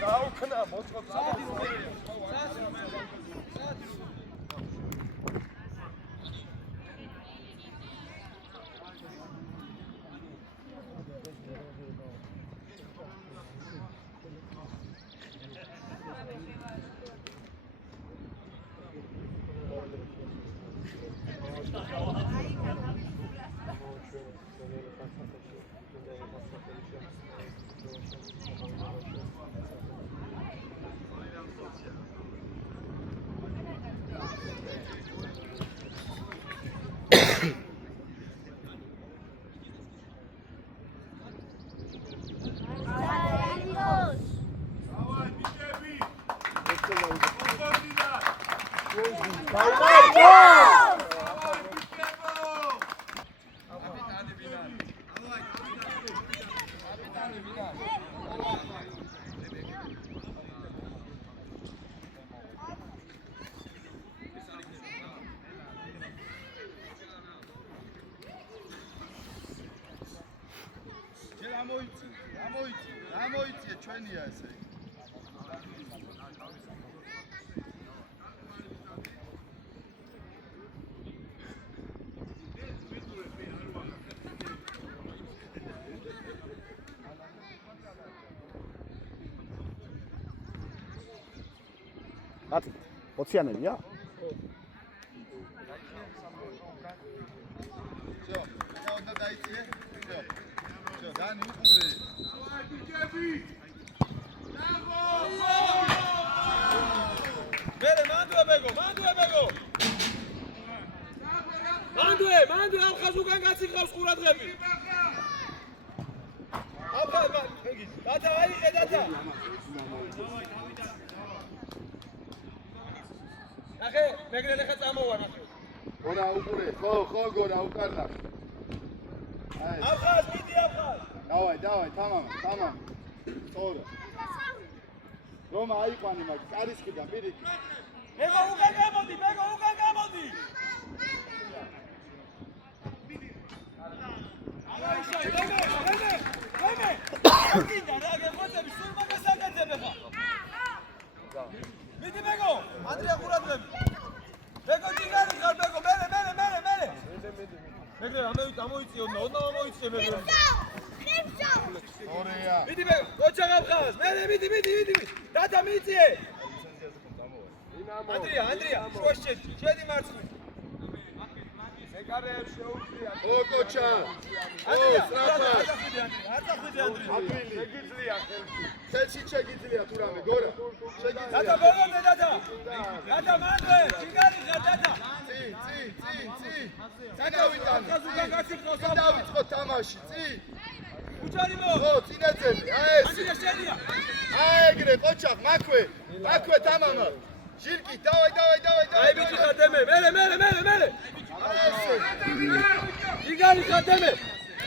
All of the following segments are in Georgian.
დაუქნა მოწყობს ამოიწია ჩვენია ესე ათი 20-იანებია? всё, я одна дайте. Всё. Всё, Дани упури. Давай, бикеби. Bere, mandue bego. Mandue, alxaz უკან გაციხავს ყურადღები. აფა, დათა, აიღე დათა. ნახე, მეგრელი ხა წამოვა ნახე. ორა უყურე, ხო გორა უკანა. აი. ალხაზ, მიდი ალხაზ. დავაი, თამამ. სწორად. რომა აიყვანი მაგ კარისკიდან პირიქით. მეგო უკან გამოდი. ალაიშა, დემე. კიდე რა გეხოცები, სულ მაგას აკეთებ ხა. მიდი მეგო, ანდრია ყურადღები. მეგო ჭიგარი ხარ მეგო, მერე. მეგრე ამოიწიო, ოდნავ ამოიწიე მეგრე. ორეა. მიდი მეგო, როცა გავხავს, მერე მიდი. დათა მიიწიე. ანდრია, შედი მარცხნივ. ეკარეებს შეუძლია. ო კოჩა. ანდრია. შეგიძლია ხელში შეგიძლია თუ რამე გორა. შეგიძლია. დათა ბოლომდე დათა. დათა მანდრე, ჭიგარი ხარ დათა. წი. დავიწყო თამაში, წი. უჩარიმო. ო, წინაძები, აი ეს. ანდრია შენია. აი ეგრე ყოჩა, მაქვე თამამა. ჟირკი, დავაი. აი ბიჭი ხადემე, მერე. ჭიგარი ხადემე.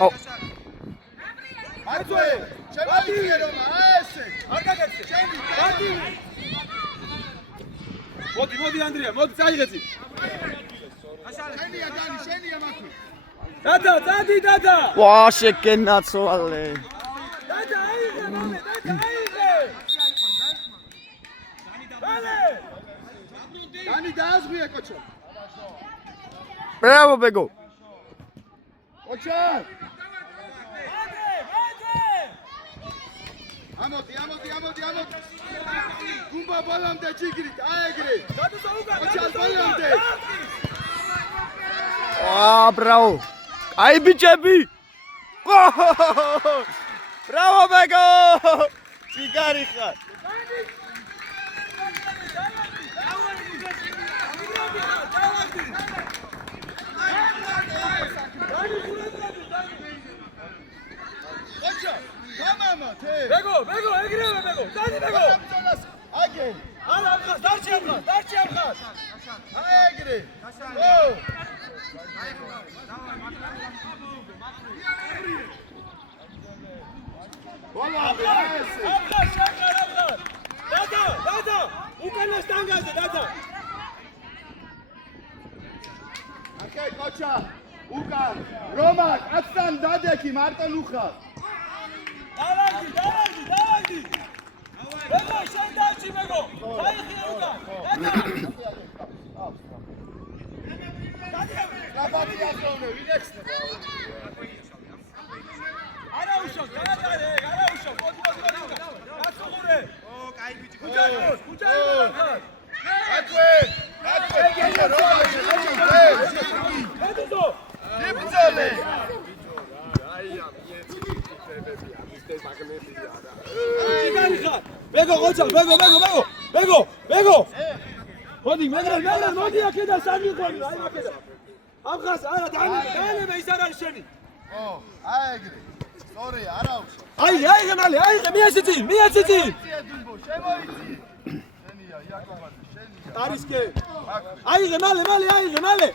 ო. მაქვე, შემოვიდგე რომ აი ესე. არ გაგეცე. ბატი. მოდი ანდრია, მოდი წაიღეცი. შენია მაქვე. დათა, წადი დათა. ვა, შეკენაცვალე. დათა, აიღე. ბალე. დანი დააზღვია კოჩა. Bravo, Bego. კოჩა. მაძე. ამოდი. გუმბა ბოლომდე ჭიგრით, აი ეგრე. გადასა უკან. კოჩა ბოლომდე. Bravo. Ai bicebi. Bravo, Bego. Ჭიგარი ხარ. Bego, ეგრევე Bego. Წადი Bego. აგე. არა, დარჩი ამხარ. აი ეგრე. ო. ამხარ. დადა. უკანას ტანგაზე დადა. აკე კოჩა. უკან. რომა, კაცთან დადექი, მარტო უხარ. დავაგდი. მეგო, შენ დავჭი მეგო. დაიხიე უკან. კაბათი აზროვნე, ვინ ექნება? არა უშო, მოდი. გასუღურე. კაი ბიჭი. კუჯაი. აკვე. მედუზო. იბრძოლე. ჩიგარი ხარ. მეგო, ყოჩა, მეგო. მოდი, მეგრელ, მოდი აქედა სამი ყოლი, აი აქედა. ამხას, არა, დაანებე ის არ არის შენი. აეგრე. სწორია, არა უშო. აი, ღმალი, მიეცი. შემოიცი. შენია, იაკობაძე, შენია. არისკე. აი, ღმალი.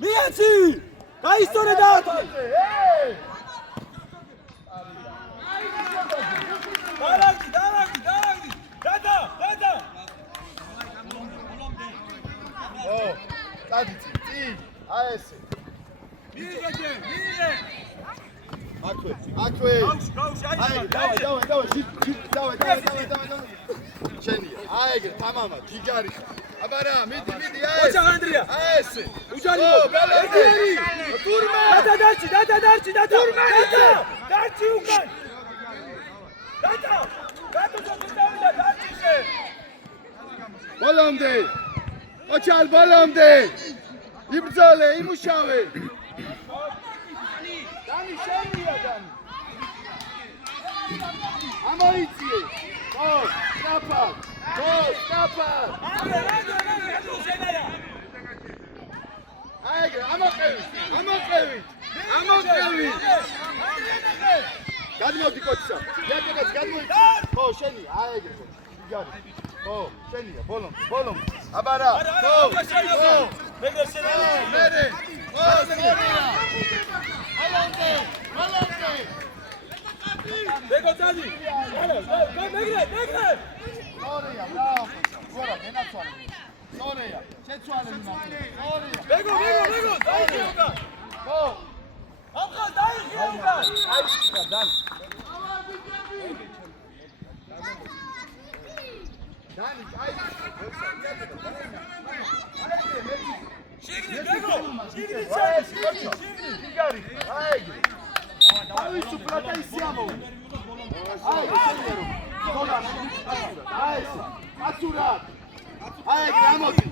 მიეცი. გაისწორე დაათო. დავაგდი. დადა. დადიცი, წინ. აი ესე. მიიღე. აკვე. გაუში, დავე. შენია. აეგრე, თამამა, ჯიგარი ხარ. აბარა, მიდი, აი ეს. ოჩა ანდრია. აი ესე. უჯალი. ბელოდი. ტურმა. დადა. ტურმა. დაჩი უკან. დადა. გატუზა დაჩი შენ. ბოლომდე. ოჩალ ბოლომდე. იბრძოლე, იმუშავე. დანი შენია. ამოიწიე. სტაპა. აიგე, ამოყევით. გადმოდი კოჩსა. იაკობაც გადმოიწი. ხო, შენია, აიგე კოჩი. იგარი. ხო, შენია, ბოლომ. აბარა. ხო. მეგრე შენია. მერე. ხო, სწორია. ბოლომდე. მეგო წადი. მეგრე. სწორია, ბრავო. გორა, მენაცვალე. სწორია, შეცვალე მიმართე. სწორია. მეგო, დაიხიე უკან. ხო. ამხას დაიხიე უკან. აიშკა, დანი. დანი, აი. შიგნით, მეგო. შიგნით. იგარი, აიგე. ავისუფლა და ისიამოვე. აიგე, შენია რომ. აესე, აცურად. აიგე, ამოდი.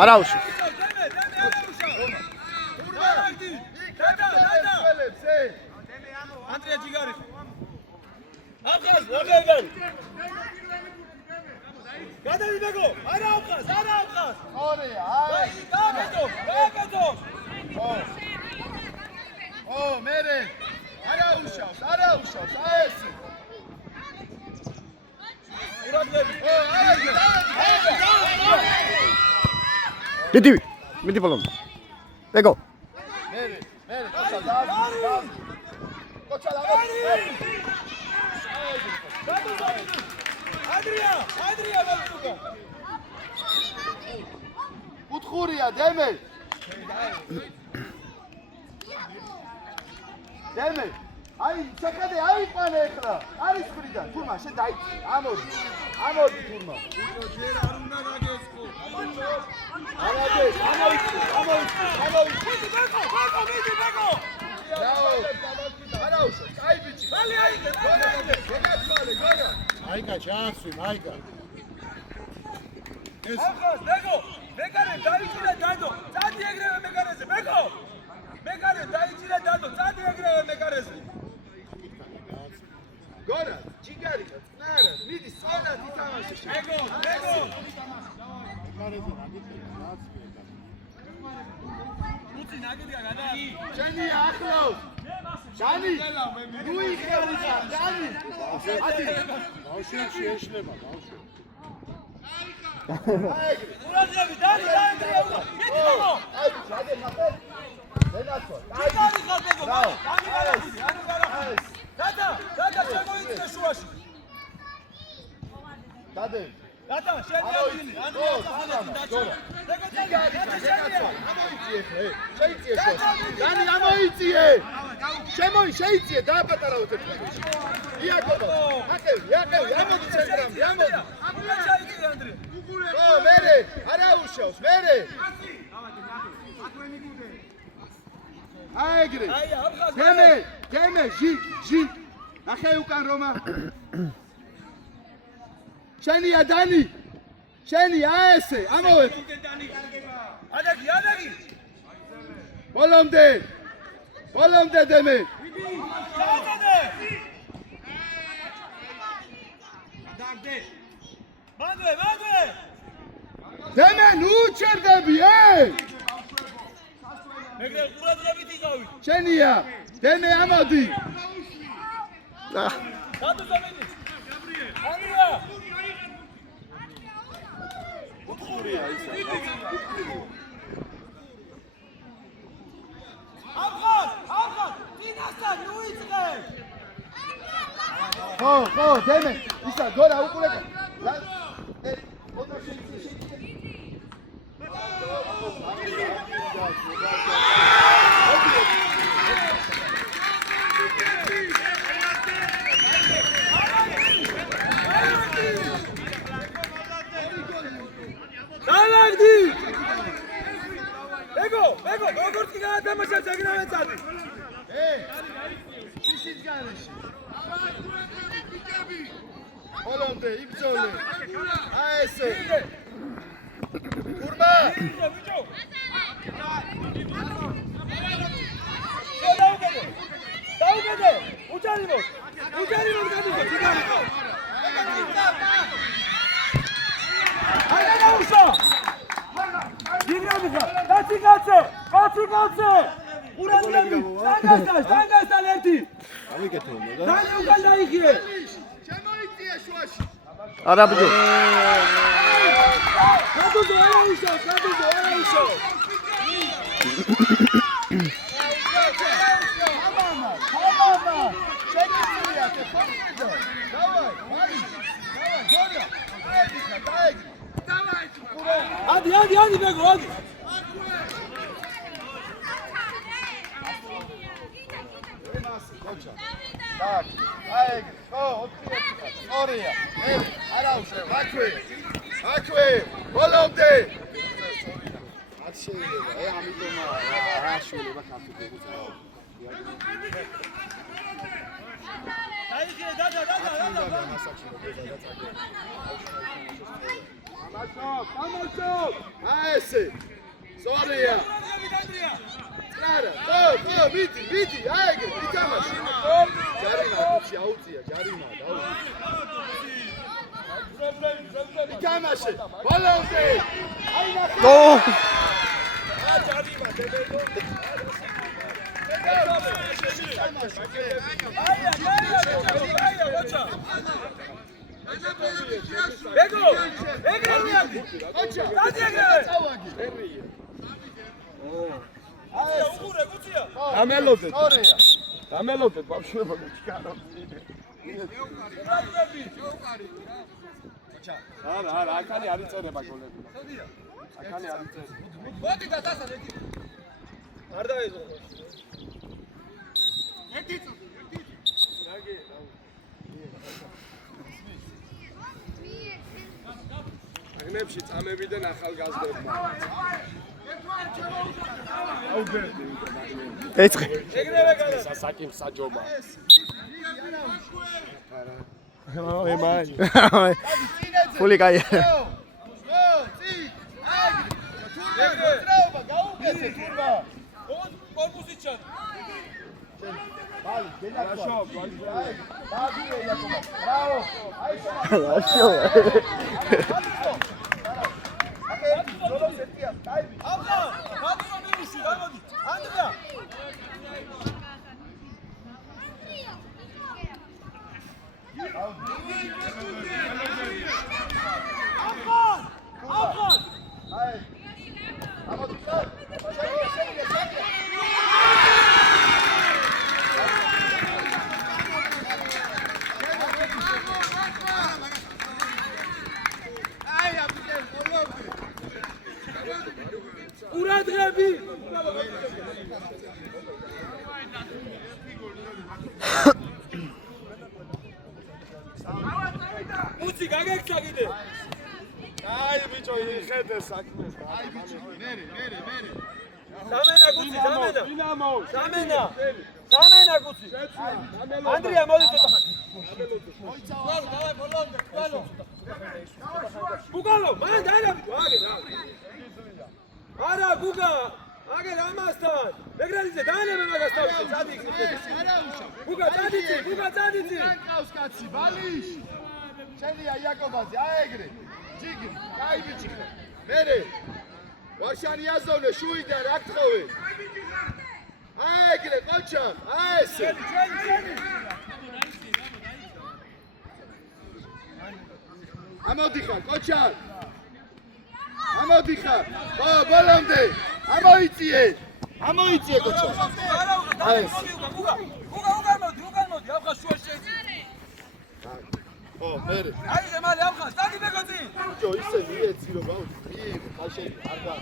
არაუში. ანდრია ჯიგარი. ამხას, როგორ? გადადი მეგო, არა ამხას. სწორია, აიგე. გააკეთო. ო, მერე. არა უშავს, აესე. ირადლები. მიდი ბოლომდე. მეგო. მერე, კოჩა დააძ. კოჩა დააძ. ანდრია მაგუგა. უთხურია, დემე. აი, შეკადე აიყვანე ეხლა. არის ხრიდან, თურმა, შენ დაიწი. ამოდი თურმა. ჯერ არ უნდა გაგესხო. ამოიწი. მიდი მეგო. არა უშო, აი ბიჭი. ხალი აიგე. შეგაცვალე, გორა. აიგა, ჩააცვი, აიგა. ამხას მეგო, მეგარე დაიჭირა დადო. წადი ეგრევე მეგარეზე, მეგო. მეგარე დაიჭირა დადო, წადი ეგრევე მეგარეზე. გორა, ჯიგარი ხარ, წნარა, მიდი სწორად ითამაშე. მეგო. უცი ნაგებია გადა. შენი ახლოს. დანი. ნუ იხარი ხარ, დანი. ადი. ბავშვი ეშლება, ბავშვი. აიგე. ურადები, დანი დაენტრია უკან. მიდი მეგო. აი, ჩადე ნახე. დენაცვა. ჯიგარი ხარ მეგო, დანი გარაფუძი. დადა, შემოიწე შუაში. დადე. დადა, შენ მიაჩინე. ანდრია ხალხი დაჭო. მეგო, დადა შენია. ამოიწი ეხლა, შეიწიე შუაში. დანი ამოიწი. შეიწიე დააპატარავოთ ერთმანეთს. იაკობო, აკევი, ამოდი ცენტრამდე, ამოდი. აკულა ჩაიწია ანდრე. ო, მერე, არა უშავს, მერე. აეგრე. აი, ამხას. გემე, ჟი. ახე უკან რომა. შენია დანი. შენია ესე, ამოვეთ. ადაგი. ბოლომდე დემე. მანდე. დემე, ნუ ჩერდები, მეგრე ყურადღებით იყავი. შენია, დემე ამოდი. გატუ ზომენი. ანდრია. უთხურია ისე. ამხარ. წინასთან ნუ იწყე. ხო, დემე. ისა გორა უკურეკა. დალაგდი. ბეგო, როგორც კი გაათამაშა ზეგნავე წადი. შიშის გარეშე. ბოლომდე იბრძოლე. ესე. კურმა. დაუგედე. უჯარიმოს გადიგო, ციგარიკო. აიდაუშა. დინამიკა, კაცი. ყურადღები. დანგასთან ერთი. ავიკეთე უნდა და დანი უკან დაიხიე. შემოიწია შუაში. არა ბიჭო. გადუძე არაუშავ. ხამამა. შეგიძლია ხომიდო. დავაი, გორა. დაეგრი. ადი ბეგო, ადი. Так, აეგრი. ხო, 4-ია. არაუშავ, აქვე. ბოლომდე. არ შეიძლება, ამიტომ რა შეიძლება ქართული გუწა. დაიხიე, დადა. ამაშობ. ესე. სორია. არა, ხო, მიდი, აეგრე, ითამაში. ჯარიმა, უცი, აუწია, ჯარიმა, ითამაშე, ბოლომდე. გო! ჯარიმა, დებედო. აია, ოჩა. ბეგო, ეგრევია. ოჩა, დადი ეგრევე. ერია. აია, უყურე, გუწია. დამელოდეთ. სორია. დამელოდეთ ბავშვებო ჩქარო. ყურადღები. არა, აქანი არ იწერება გოლები. აქანი არ იწერება. მოდი და დასად ერთი. არ დაეძო. ერთი. რაგი, აგნებში წამებიდან ახალგაზრდებმა. ეცხე. ეგრევე გადა. სასაკიმ საჯობა. ფული კაი. კორპუსი ჩად. გეკცა კიდე. აი ბიჭო, იხედე საქმეს. აი ბიჭო, მერე. სამენა გუცი, სამენა. დინამო. სამენა გუცი. ანდრია მოდი ცოტა ხანი. დავай ბოლომდე, ბოლო. გუგალო, მან დაირავ ბიჭო, აგერ. არა გუგა, აგერ ამასთან. მეგრალიძე დაანებე მაგას თავში, წადი იქ. არა უშავ. გუგა წადიცი. კავს კაცი, ბალიშვ. შენია იაკობაძე, აი ეგრე. ჯიგი, აი ბიჭი ხო. მერე. ვარშანი აზოვნე, შუიდა რა გთხოვე. აი ეგრე, ყოჩა, აი ესე. ამოდიხარ, ყოჩა. ამოდიხარ. ბოლომდე. ამოიწიე, ყოჩა. აი ეს. გუგა მოდი, აფხას შუა შეიცი. ო, მერე. აი მალე აფხას, დადი მეგოძი. ბიჭო, ისე მიეცი რომ ბაუჩი, ხალხი არ გა.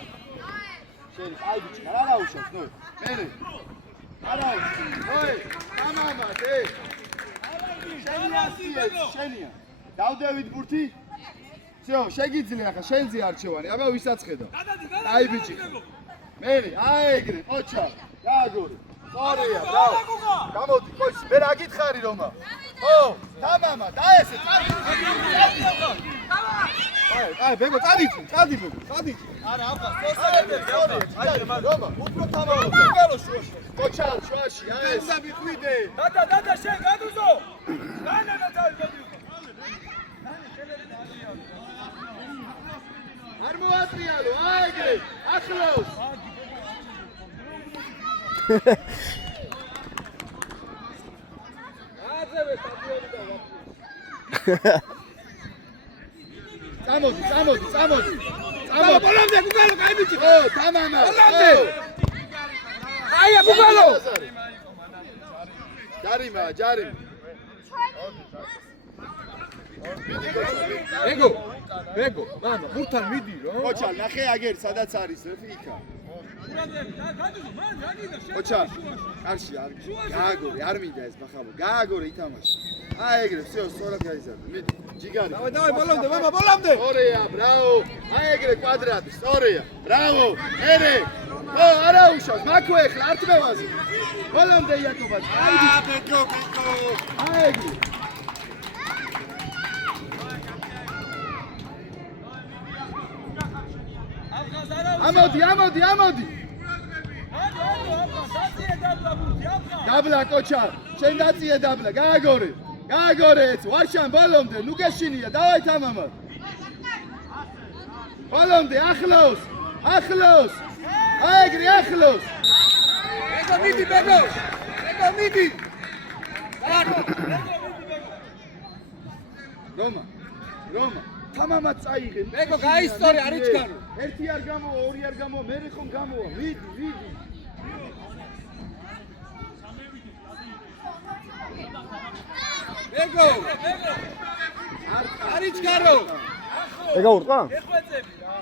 შენ აი ბიჭი, რა დაუშვას, ნუ. მერე. არა, ოი, მამამათე. შენია. დავდევით ბურთი. всё, შეგიძლია ხა, შენზე არჩევანი. აბა ვისაც ხედა. აი ბიჭი. მერე, აი ეგრე, ყოჩა. გააგორი. სწორია, ბრავო. გამოდი, ყოჩი, მე რა გითხარი რომა? ო, თამამა, და ესე, აი, ბეგო, წადი, ბეგო, წადი. არა, აფხას, მოსაგებია. აი, რომა, უფრო თამამა. გუგალო შუაში. ყოჩა, შუაში, აი ეს. მიხვიდე. დადა, შენ გადუზო. განანა წავიდი. არ მოატრიალო, აი ეგრე, ახლავს. წამოდი. ბოლომდე გუგალო, კაი ბიჭი. ო, თამამა. ბოლომდე. აია გუგალო. ჯარიმა. ბეგო, მამა, ბურთან მიდი რა. ყოჩა, ნახე აგერ, სადაც არის, ფიქა. ყოჩა, კარში არ გააგორი, არ მინდა ეს ბახალო. გააგორი ითამაში. აი ეგრე, всё, სწორად გაიზარდა. მიდი, ჯიგარი. დავай, ბოლომდე, მამა, ბოლომდე. სწორია, ბრავო. აი ეგრე კვადრატი, სწორია. ბრავო. მერე. ო, არა უშავს, მაქვე ახლა არტმევაზე. ბოლომდე იაკობაძე. აი ბეგო. აი ეგრე. ამოდი. დაბლა ყოჩა, შენ დაწიე დაბლა, გააგორე ეს, ვაშან ბოლომდე, ნუ გეშინია, დავაი თამამა. ბოლომდე, ახლავს, აი ეგრე ახლავს. ბეგო, მიდი. რომა, თამამა წაიღე. ბეგო, გაისწორე, არ იჩქარო. ერთი არ გამოვა, ორი არ გამოვა, მერე ხომ გამოვა. მიდი. ბეგო. არ იჩქარო. ეგა ურტყა? ეხვეწები რა.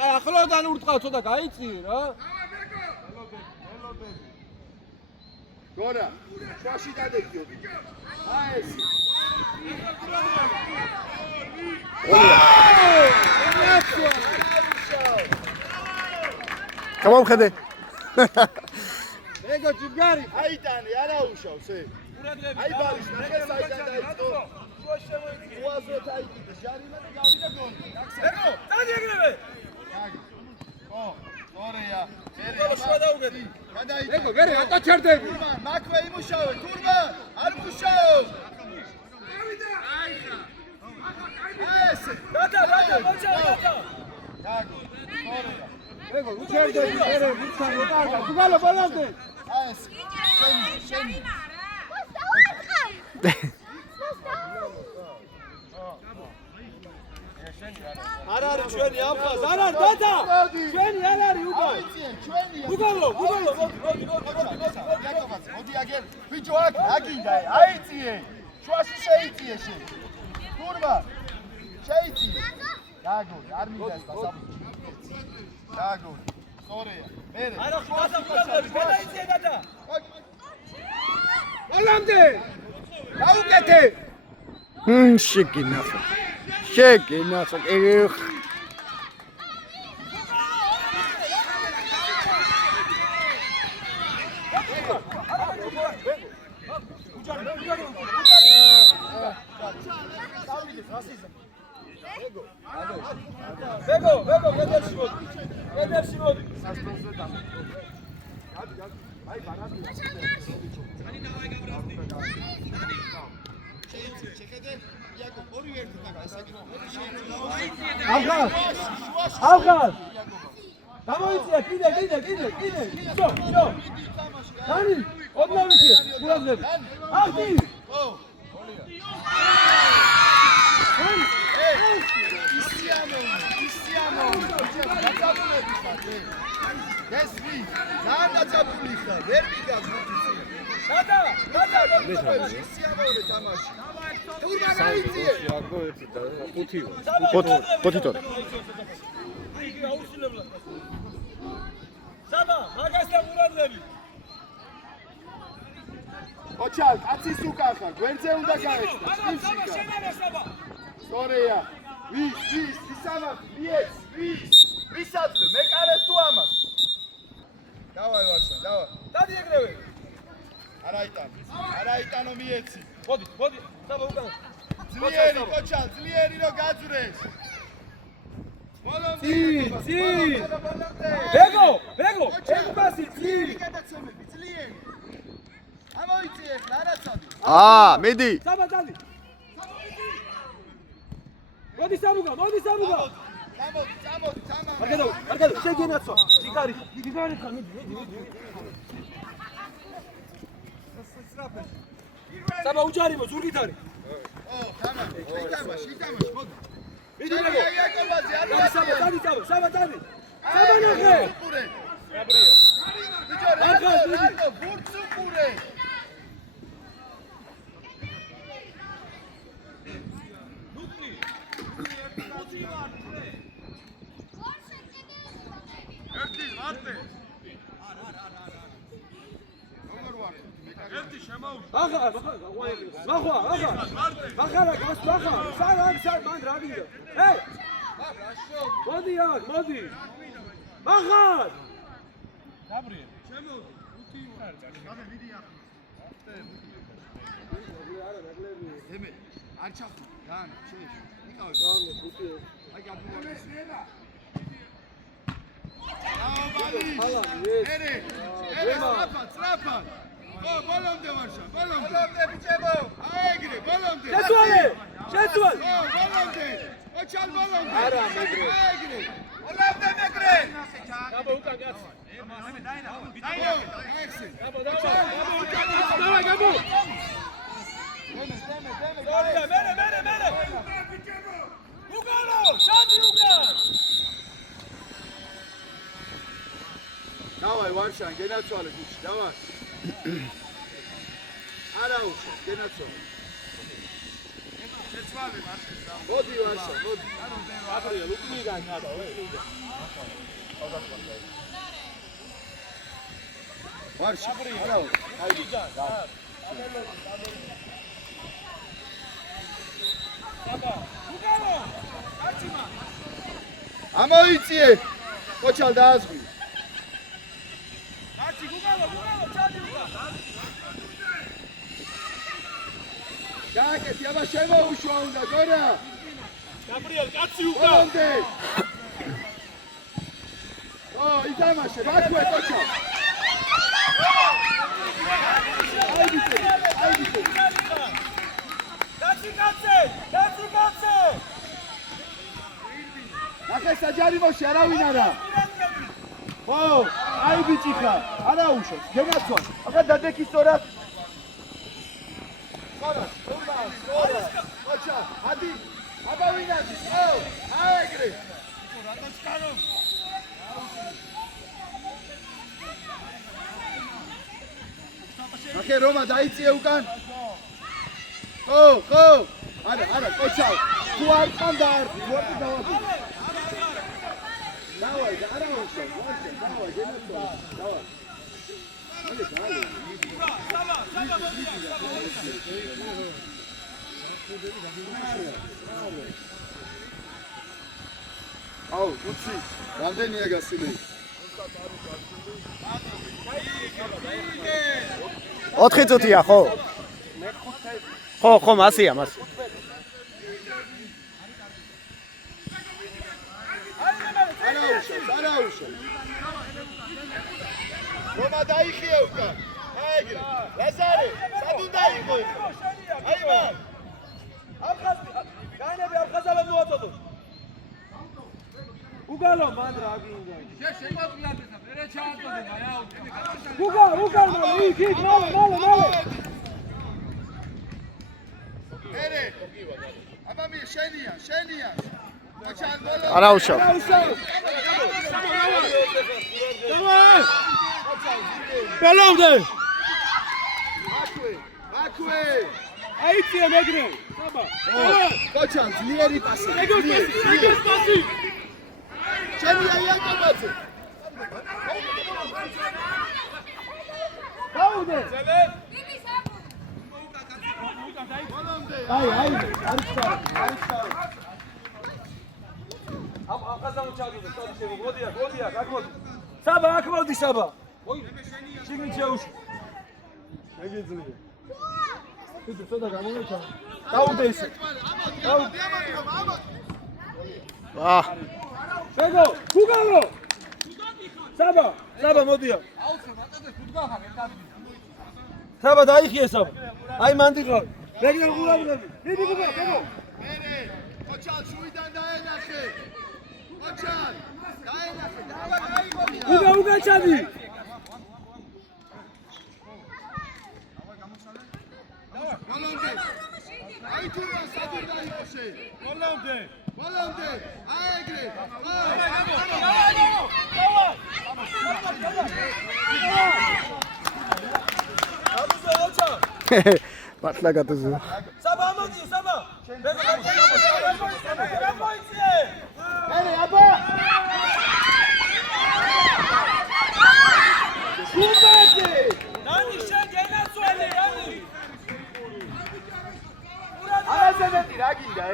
აი ახლოდან ურტყა, ცოტა გაიწიე რა. გორა, შუაში დადეგიო. აი ეს. გამომხედე. ეგო ჯიგარი, აიტანე, არა უშავს ე. აი ბალის, ნახე საიდან დაიწყო. უაზროთ აიტიდე, ჟარიმა და გავიდა გოლი. ბეგო, დადი ეგრევე. ო, ორეა. ბეგო, შუა დაუგედი. გადაიწყო. ბეგო, ვერე ატაჩერდები. მაქვე იმუშავე, თურმა, არ მუშაო. ესე. დადა, მოჩა. გაგო, ორეა. ბეგო, უჩერდები, ვერე, ბურთთან უკარდა. გუგალო, ბოლომდე. აი ეს. შენი. არ არის ჩვენი აფხაზ, არ არის დადა. ჩვენი არ არის უკან. აიწიე, ჩვენია. გუგალო, მოდი. იაკობაძე, მოდი აგერ. ბიჭო, აგინდა, აიწიე. შუაში შეიწიე შენ. თურმა. შეიწიე. გაგორი, არ მინდა ეს დასაბუთი. გაგორი. სწორია. მერე. არა, დადა, გადაიწიე დადა. ბოლომდე. გაუკეთე. შეგინახო. შეგინახო. ეხ. ბეგო, კედელში მოდი. კედელში მოდი. აი ბარათი. შეხედე, იაკო, ორი ერთი და გასაგებია. ახალ. გამოიწია, კიდე. შო. დანი, ოდნავიცი, გულაგდები. ახდი. ო. ისიამო. გაწაბულები ხარ. გესმი? დაანაწაბული ხარ. ვერ მიგა გუთიცი. გადა, ისიამოვლე თამაში. თურმა გაიწიე. პოტიტორი. იგი აუცილებლად. საბა, მაგასთან ურადლები. ოჩალ, კაცის უკახა, გვერდზე უნდა გაეცდა. სწორია. ვის, ამას, ვისადლე, მეკარეს თუ ამას. დავაი ვარშა, დავა. დადი ეგრევე. არაიტანო მიეცი. მოდი, საბა უკან. ძლიერი, ოჩალ, ძლიერი რო გაძრეს. წი. ბეგო, ეხბასი, წი. გადაცემები, ძლიერი. ამოიწიე ხლა, არაცადი. მიდი. საბა დადი. მოდი საბუგა. წამოდი. არგადო, შეგენაცვა. ჯიგარი ხარ, მიდი. საბა უჯარიმო, ზურგით არის. ითამაში, მოდი. მიდი ბეგო. იაკობაზე, არ საბა დადი. საბა ნახე. ბიჭო, ბურცუპურე. ერთი ვარტე. ერთი შემოუშვი. ახლა, მან რა გინდა? მოდი აქ, მოდი. ახლა. გაბრიელ. შემოდი. უთი ვარ. მიდი აქ. ემე, არ ჩახტი, გან, შეეშ. ნიკავე. აი გაგუვარ. სწრაფად. ო, ბოლომდე ვარშა, ბოლომდე ბიჭებო. აიგრე, ბოლომდე. შეცვალე. ო, ბოლომდე. ოჩალ ბოლომდე. არა, მეგრე. აიგრე. ბოლომდე მეგრე. გაბო უკან გაც. აიქსე. გაბო. გაბო. მერე. უკანო, ჩადი უკან. დავაი ვარშან, გენაცვალე გუჩი, დავაი. არა უშო, გენაცვალე. შეცვალე ვარშან. მოდი ვარშა, მოდი. აბრიელ, უკნიდან გადა, ვარშა, არა უშო. აი, უკანო, არჩიმა. ამოიწიე. ოჩალ დააზღვი. უკანო, ჩადი უკან. გააკეთი, აბა შემოუშვა უნდა, გორა. გაბრიელ, კაცი უკან. ბოლომდე. ო, ითამაშე, გაქვე ოჩალ. აი ბიჭო. კაცი. ნახე საჯარიმოში არავინ არა. ო, აი ბიჭი ხარ. არა უშო, გენაცვალ. აბა დადექი სწორად. სწორად. ოჩა, ადი. აბა ვინადი? ო, აიგრე. ნახე რომა დაიწიე უკან. ხო. არა, ოჩა. თუ არ ყანდა არ, მოდი დავადი. დავაი, არა უშო, დავაი, გენაცვალ. დავაი. აუ, უცი, რამდენია გასული? 4 წუთია, ხო? ხო, მასია, მას. არაუშავს. რომა დაიხია უკან. აიგრე. ლაზარე, სად უნდა იყო? აი მაგ. აფხაზი, განები აფხაზალებ მოაწოდო. უგალო მან რა გინდა. შეგვაკლადეს, მერე ჩააწოდე, აუ. უგალ, იქ, მალე. ერე. აბა მე შენია. ოჩან ბოლო. არაუშავ. ბოლომდე. მაქვე. აიწია მეგრე. საბა. ოჩან ძლიერი პასი. ეგოს პასი. შენია იაკობაძე. დაუდე. აი, არის ჩარო. აფხაზალო ჩაგდო, გოდია, გაგმოდი. საბა, აქ მოდი საბა. შიგნით შეუშვი. მეგეძლია. თუ ცოტა გამოვეჩა. დაუდე ისე. დაუდე. ბეგო, გუგალო. საბა მოდია. საბა დაიხიე საბა. აი მანდიყავ. მეგრე უყურებდები. დიდი გუგა, ბეგო. მერე, ოჩან შუიდან დაენახე. ოჩან, დაენახე. დავა უგა ჩადი. ბოლომდე. აი თუ რა სადი დაიხოშე. ბოლომდე. აიგრე. პატლა გატუზო. საბა მოდი, საბა. მერე, აბა. გუმბათი. ნანი შეგენაცვალე, ნანი. არაზე მეტი რა გინდა,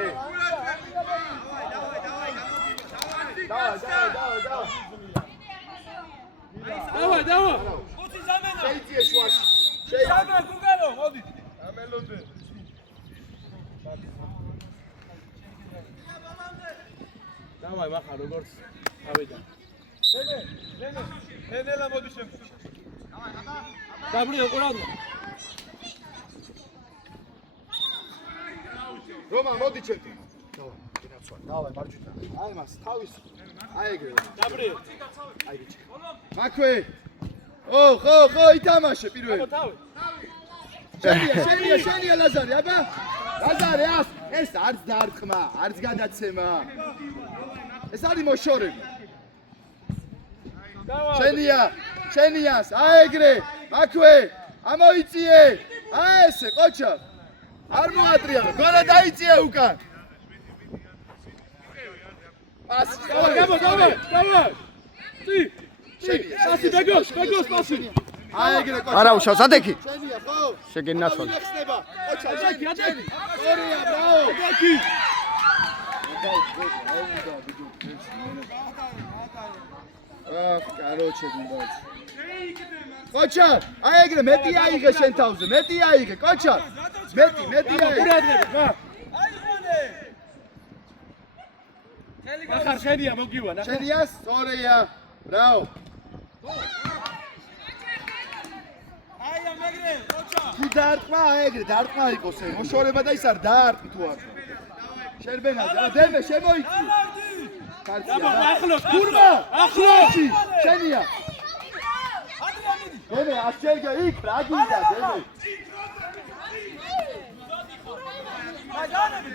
დავა. ხუთი ზამენა. შეიძიე შუაში. საბა გუგალო, მოდი. ამელოდე. დავაი მახა როგორც ავიდა. ნენელა მოდი შემდგომ. დაბრიო ყურადღება. რომა მოდი ჩემთან. დავაი მარჯვენა. აი მას თავის. აიგრე. დაბრიო. აი ბიჭი. მაქვე. ხო, ითამაშე პირველი. თავი. შენია ლაზარე, აბა. ლაზარე, ეს არც დარტყმა, არც გადაცემა. ეს არის მოშორები. შენიას, აეგრე, მაქვე, ამოიწიე. აი ესე, ყოჩა. არ მოატრია, გორა დაიწიე უკან. პასი, დავა. პასი ბეგოს პასი. აეგრე ყოჩა. არაუშავ, სადექი. შენია, ხო? შეგენაცვალე. ყოჩა, ადაკი. ორია, ბრავო. ადაკი. კაროჩე გინდათ. ყოჩა, აეგრე მეტი აიღე შენ თავზე, მეტი აიღე, ყოჩა. მეტი აიღე. ყურადღება. აიღონე. ახარ შენია მოგივა, ნახე. შენია, სწორია. ბრავო. აია მეგრე, ყოჩა. თუ დარტყმა, აეგრე, დარტყმა იყოს, მოშორება და ის არ დაარტყი თუ არ. შერბენაზე, დემე შემოიწი. დაბა, ახლოს, გურმა, ახლოს. შენია. დემე, ასჯერგა იქ, რა გინდა, დემე. განები.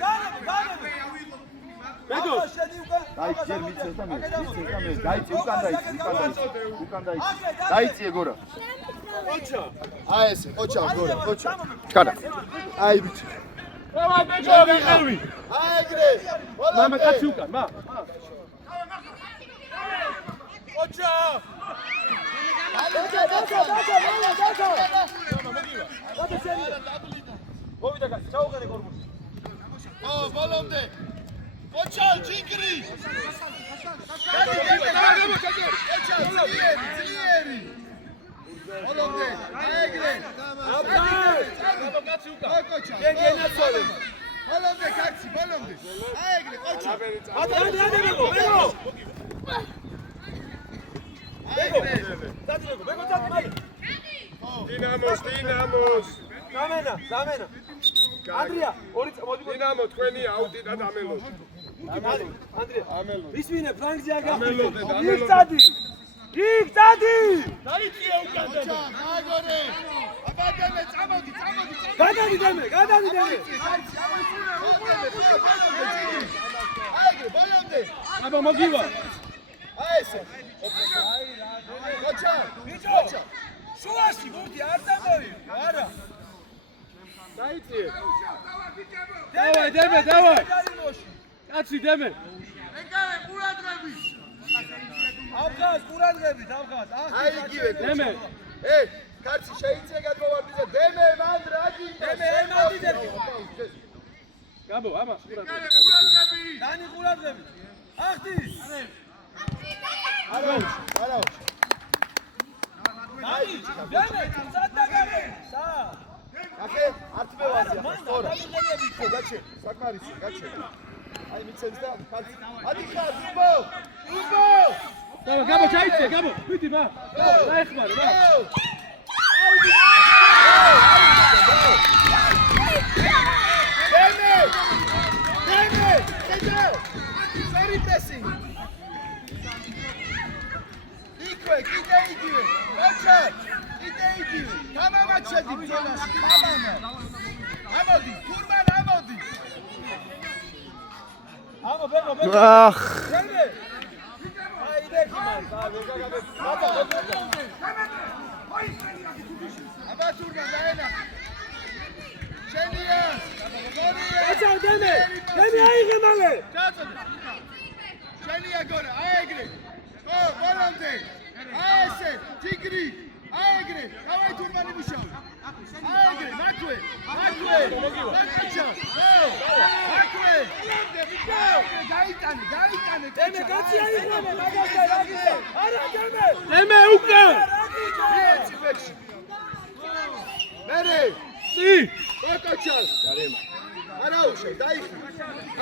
ბეგო, დაიწიე მიწეს და მე, დაიწი უკან დაიწი. დაიწიე გორა. ყოჩა. აი ესე, ყოჩა, გორა, ყოჩა. ჩქარა. აი ბიჭი. დავა ბეგო, ვიყევი. აეგრე. მამა კაცი უკან, მა. ყოჩა. დაჭა. Gata seni. Movida kati, çabuk hadi korkmuş. ო, ბოლომდე. ოჩალ, ჯიგრი. ოჩალ, ძლიერი. ბოლომდე. აეგრე. Gaba kaçı uka. ოჩალ. Gengena söyle. ბოლომდე, კაცი, ბოლომდე. აეგრე, ოჩალ. Hadi Bego. Bego. Hadi Bego, hadi. დინამოს. Zamena. Andrea, modi. დინამო თქვენი აუდიტა დამელოს. Andrea. ამელოს. ისმინე ფრანგზე აგა. ამელოდე, იქცადი. დაიწია უკან და. ოჩალ, გააგორე. აბადემე, წამოდი. გადადი დემე. აეგრე, ბოლომდე. აბა მოგივა. აი ესე. ოჩალ. შუაში მოდი არ დამოვი. არა. დაიწიე. დავай. კაცი დემე. აფხაზ ყურადღებით. აი იგივე. დემე. კაცი შეიძლება გადმოვარდიზე. დემე, მან რაგი. დემე, ემადი დემე. გაბო, ამას ყურადღებით. დანი ყურადღებით. ახტი. არა. აი, დემე, სადაგავე. სა. ახე, არტმევაზია. სწორა. გაჩე, საკმარისი, გაჩე. აი მიცემს და კაცი. ადი ხარ, უბო. გაბო, ჩაიწე, გაბო. ვიდი ბა. დაეხმარე, ბა. დემე, კეთილ. სორი პრესინგ. იქვე, კიდე იგივე. ოჩა, კიდე იგივე. თამამაჩედი ბრძოლაში, თამამა. ამოდი, გურმან ამოდი. ამო, ბეგო. აх, დემე. აი, დეკიმან. აბა თურმან დაენა. შენია. აჩა დემე. დემე აიღე მალე. შენია გორა, აეგრე. ო, ბოლომდე. აესე, ჯიგრი. აეგრე. დავაი თურმანი მუშაობ. აეგრე, მაქვე. გაიტანე. დემე კაცი აიღე მაგასა რაგისა. არა დემე. დემე უკა. მერე. სი. ოკოჩალ. არაუშე, დაიხი.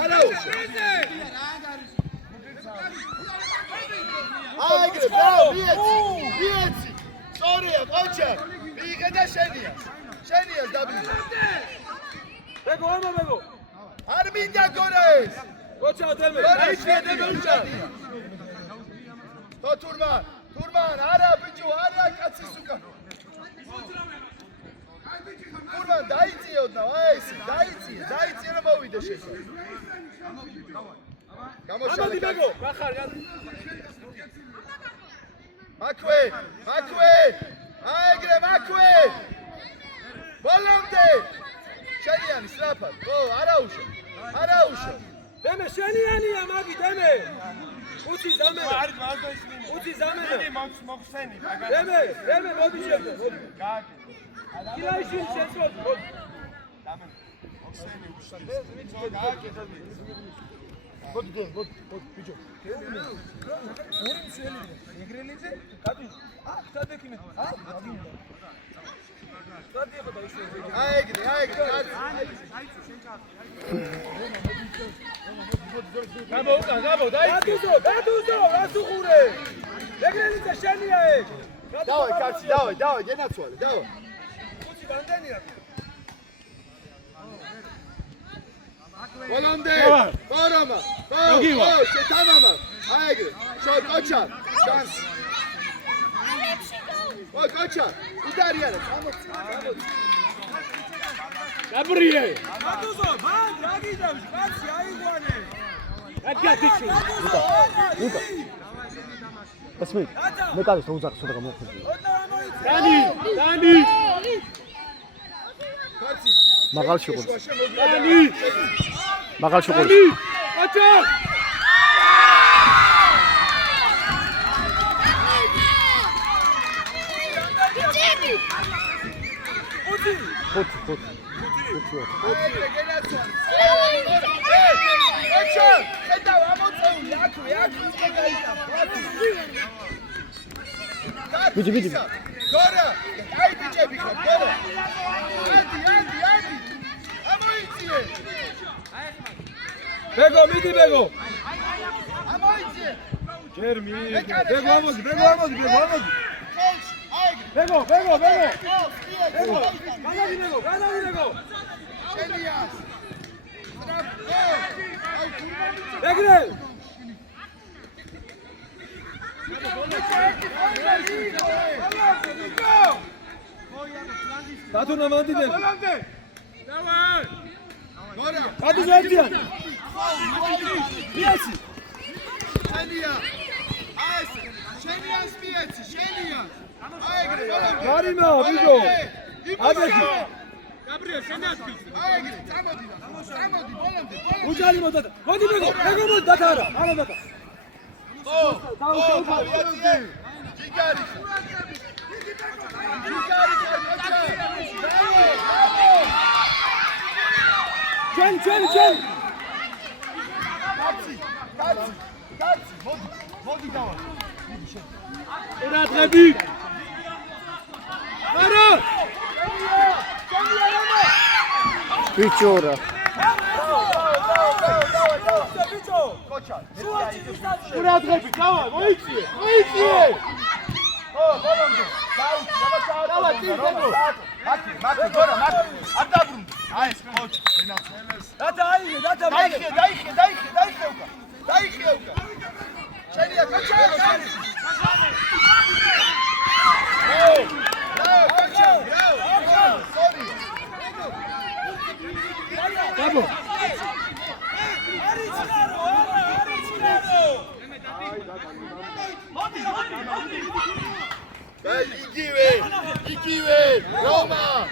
არაუშე. აიგრე, ბრავო, მიეცი. სწორია, ყოჩა. მიიღე და შენიას დაბიჯე. ბეგო, ამა ბეგო. არ მინდა გორა ეს. გოჩა დემე. დაიჭრა დემე უშა. თო თურმან, არა ბიჭო, არა კაცის უკან. თურმან დაიწიოდნა, აი ეს, დაიწია რა მოვიდე შესა. ამოდი ბეგო. გახარ. მაქვე. აეგრე, მაქვე. ბოლომდე. შენიანი სწრაფად. ო, არაუშო. დემე შენიანია მაგი დემე. უცი ზამენა. უცი ზამენა. მოხსენი. დემე მოდი შევდე. გააკე. ილაიში შეცვლოთ. მოხსენი უშენ. გააკე. მოდი ბიჭო. ორი მშვენი ეგრელიძე გადი. სადექიმე. სადიახო და ისე. აეგრე. გაბო, დაიწე. გადუზო, რასუხურე. ეგრელიძე შენია ეგ. დავაი კაცი, დავაი, გენაცვალე, დავაი. უცი ბანდენია. ბოლომდე. ბორომა. მოგივა. შეთამამა. აეგრე. ყოჩა. შანსი. ой, კოჩა. უდარიანა, წამოწი. გაბრიე. გადუზო, ბან, რაგიდავს, კაცი აიგვანე. აკეთიჩი. უკა. ასმე. მე კაცს უძახს და გამოხდი. დანი. კაცი. მაღალში ყურს. დანი. მაღალში ყურს. აჭა. Bici. Gora! Ai, bici, gora! Andi! Amoiție! Bego, midi, Bego! Amoiție! Germi! Bego, amodi! Coach, hai! Bego! Gana di Bego! Genial! Begrel! Tatuna mandide! Gora! Hadi Zertiyan! Piyasi! Genial! Genial spieci! Genial! Hai, Karima, Bigo! Hadi! Gabriel, Senatki! Hai, Samodi, bolandi! Ucali modata! Hadi Bego! Bego mod datara! Hala data! Cigari! Çel! Kaçı! Modi davar! Murat Rebi! Ara! Piçora. Murat Rebi, давай, Moici! Maki, Gora, Arda brum! Hai, coach, Data ayı, data Dai, Şeniya, kaçar! Bravo! Sorry! Bravo! Dai, iki ve! Roma!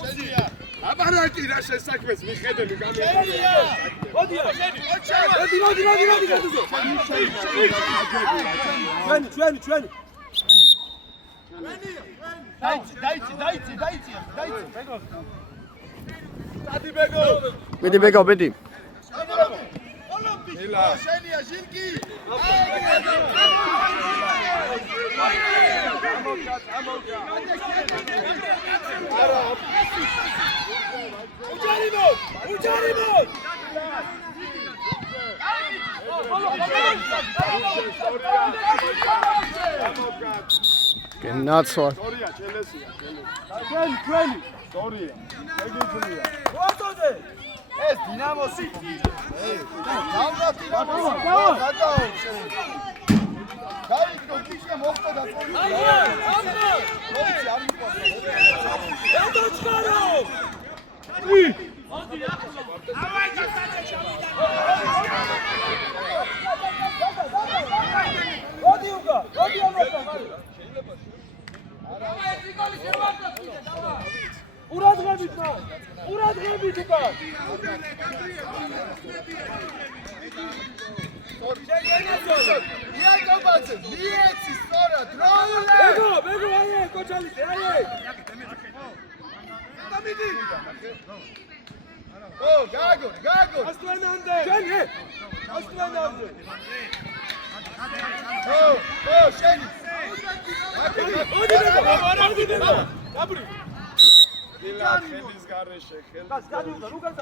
Şeniya! აბარაკი რა შესაქმეს მიხედები Hadi! Ჩვენი! Dajcie! დადი ბეგო Bici. Şeniya, Jilki! Ucari! Genatsoa. სორია ჩელესია Ჩვენი! სორია ეგიძლია Ოდოდე! ეს დინამოსი. გავდა დინამოსი. დავა. გაიქრო კიშა მოხდა და წოლი. ურადღებით უკან! იაკობაძე, მიეცი სწორად, დროულე! Bego, აიე, კოჩალიცე, აიე! დამიდი! ო, გაგო! ასტვენამდე! შენი! ასტვენამდე! ო, შენი! ოდი ბეგო! დაბრი! დილა ხელის გარეშე ხელი გადი უკან!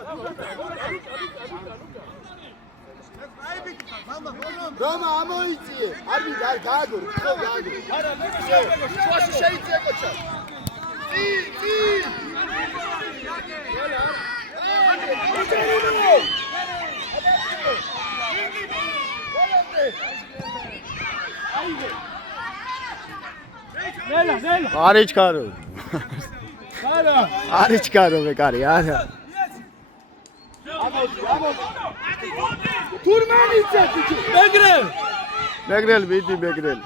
Roma, amoiție! Arbitr, gagor! არა, ბეგო! Șoași șeiție, coța! Ții! ნელა! Arichkaro. არა! Arichkaro bekari, არა. თურმანიძე ბიჭო! Begrel, bici, Begrel.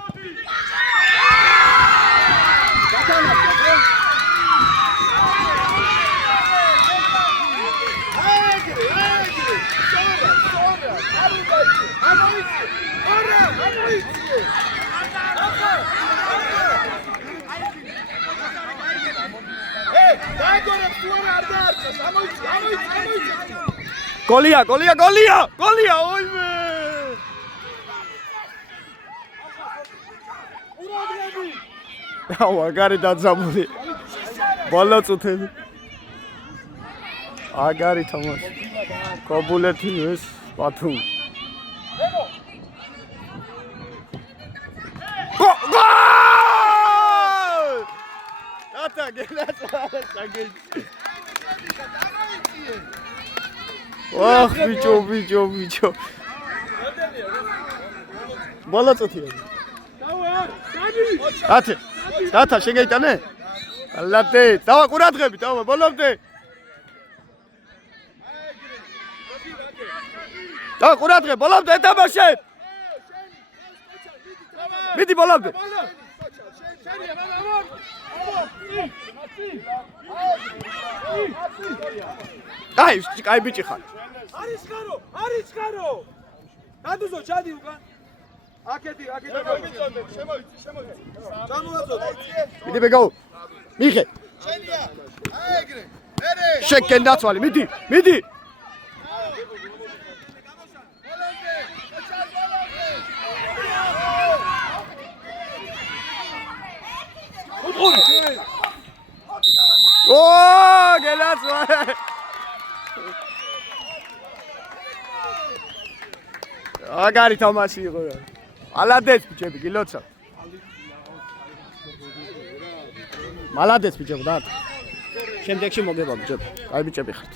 გოლია, გოლია, გოლია! გოლია, ოიმე! აგარი დაძაბული. ბოლო წუთები. აგარი თამაში. კობულეთი ეს ბათუმ. გოლ! ატა გელაცა საგეი. ბიჭო. ბოლო წუთია. ატა შეგეიტანე? ალათე, დავა ყურადღები, დავა ბოლომდე. დავა ყურადღე, ბოლომდე ეთამაშე. მიდი ბოლომდე. აი ბიჭი ხარ. არის ხარო. დადუზო ჩადი უკან. აკედი. მიდი ბეგო. მიხე. შენია. აი ეგრე. მერე. შეკენ დაცვალი, მიდი. ო, გელაცვალე. აგარი თამაში იყო რა. ალადეც ბიჭები, გილოცავ. მალადეც ბიჭები და შემდეგში მოგება ბიჭები. აი ბიჭები ხართ.